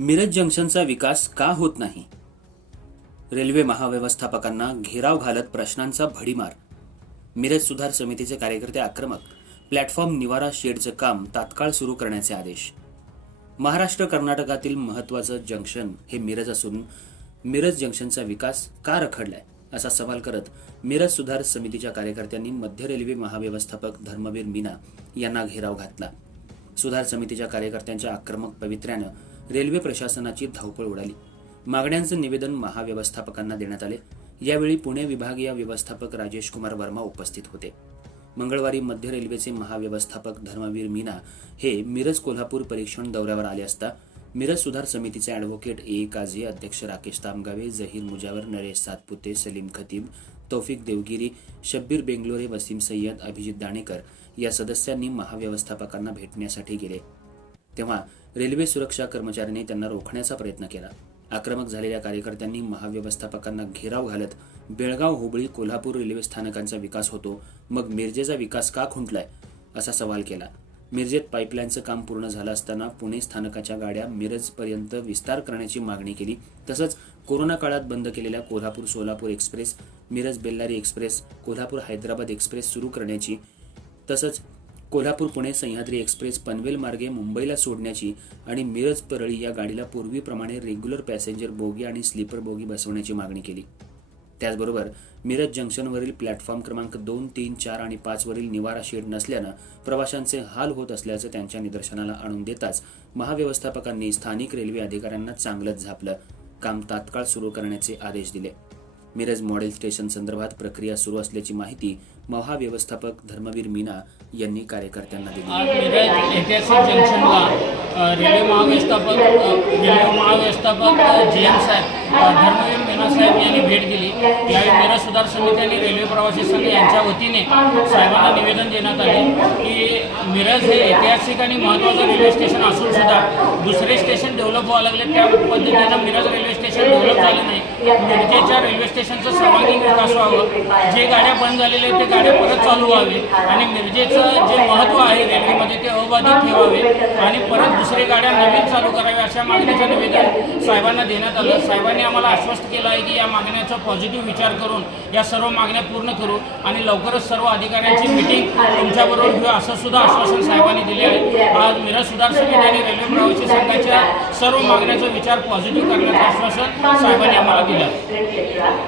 मिरज जंक्शनचा विकास का होत नाही? रेल्वे महाव्यवस्थापकांना घेराव घालत प्रश्नांचा भडीमार. मिरज सुधार समितीचे कार्यकर्ते आक्रमक. प्लॅटफॉर्म निवारा शेडचं काम तात्काळ सुरू करण्याचे आदेश. महाराष्ट्र कर्नाटकातील महत्वाचं जंक्शन हे मिरज असून मिरज जंक्शनचा विकास का रखडलाय? असा सवाल करत मिरज सुधार समितीच्या कार्यकर्त्यांनी मध्य रेल्वे महाव्यवस्थापक धर्मवीर मीना यांना घेराव घातला. सुधार समितीच्या कार्यकर्त्यांच्या आक्रमक पवित्र्यानं रेल्वे प्रशासनाची धावपळ उडाली. मागण्यांचं निवेदन महाव्यवस्थापकांना देण्यात आले. यावेळी पुणे विभागीय व्यवस्थापक राजेश कुमार वर्मा उपस्थित होते. मंगळवारी मध्य रेल्वेचे महाव्यवस्थापक धर्मवीर मीना हे मिरज कोल्हापूर परीक्षण दौऱ्यावर आले असता मिरज सुधार समितीचे अॅडव्होकेट ए. काझी अध्यक्ष राकेश तामगावे जहीर मुजावर नरेश सातपुते सलीम खतीब तौफिक देवगिरी शब्बीर बेंगलोरे वसीम सय्यद अभिजित दाणेकर या सदस्यांनी महाव्यवस्थापकांना भेटण्यासाठी गेले. तेव्हा रेल्वे सुरक्षा कर्मचाऱ्यांनी त्यांना रोखण्याचा प्रयत्न केला. आक्रमक झालेल्या कार्यकर्त्यांनी महाव्यवस्थापकांना घेराव घालत बेळगाव हुबळी कोल्हापूर रेल्वे स्थानकांचा विकास होतो. मग मिरजेचा विकास का खुंटलाय? असा सवाल केला. मिरजेत पाईपलाईनचं काम पूर्ण झालं असताना पुणे स्थानकाच्या गाड्या मिरजपर्यंत विस्तार करण्याची मागणी केली. तसंच कोरोना काळात बंद केलेल्या Kolhapur Solapur express Miraj Bellary express Kolhapur Hyderabad express सुरू करण्याची तसंच कोल्हापूर पुणे सह्याद्री एक्सप्रेस पनवेल मार्गे मुंबईला सोडण्याची आणि मिरज परळी या गाडीला पूर्वीप्रमाणे रेग्युलर पॅसेंजर बोगी आणि स्लीपर बोगी बसवण्याची मागणी केली. त्याचबरोबर मिरज जंक्शनवरील प्लॅटफॉर्म क्रमांक दोन तीन चार आणि पाचवरील निवारा शेड नसल्यानं प्रवाशांचे हाल होत असल्याचं त्यांच्या निदर्शनाला आणून देताच महाव्यवस्थापकांनी स्थानिक रेल्वे अधिकाऱ्यांना चांगलंच झापलं. काम तात्काळ सुरू करण्याचे आदेश दिले. मिरज मॉडेल स्टेशन संदर्भात प्रक्रिया सुरू असल्याची माहिती महाव्यवस्थापक धर्मवीर मीना यांनी कार्यकर्त्यांना दिली. ऐतिहासिक जंक्शनला रेल्वे महाव्यवस्थापक रेल्वे महाव्यवस्थापक जी एम साहेब धर्मवीर मीना साहेब यांनी भेट दिली. यावेळी मिरज सुधार समिती आणि रेल्वे प्रवासी संघ यांच्या वतीने साहेबांना निवेदन देण्यात आले की मिरज हे ऐतिहासिक आणि महत्त्वाचं रेल्वे स्टेशन असून सुद्धा दुसरे स्टेशन डेव्हलप व्हावं लागले. त्या पद्धतीनं मिरज रेल्वे स्टेशन डेव्हलप झालं नाही. मिरजेच्या रेल्वे स्टेशनचं सर्वांगीण विकास व्हावं. जे गाड्या बंद झालेल्या आहेत ते गाड्या परत चालू व्हावे. आणि मिरजेचं जे महत्त्व आहे रेल्वेमध्ये ते अबाधित ठेवावे. आणि परत दुसरे गाड्या नवीन चालू कराव्या अशा मागणीचं निवेदन साहेबांना देण्यात आलं. साहेबांनी आम्हाला आश्वस्त केलं आहे की या मागण्याचा पॉझिटिव्ह विचार करून या सर्व मागण्या पूर्ण करू आणि लवकरच सर्व अधिकाऱ्यांची मिटिंग तुमच्याबरोबर घेऊ असं सुद्धा आश्वासन साहेबांनी दिले आहे. आज मिरज सुधार समिती आणि रेल्वे प्रवासी सर्व मागण्याचा विचार पॉझिटिव्ह करण्याचं आश्वासन साहेबांनी आम्हाला दिलं.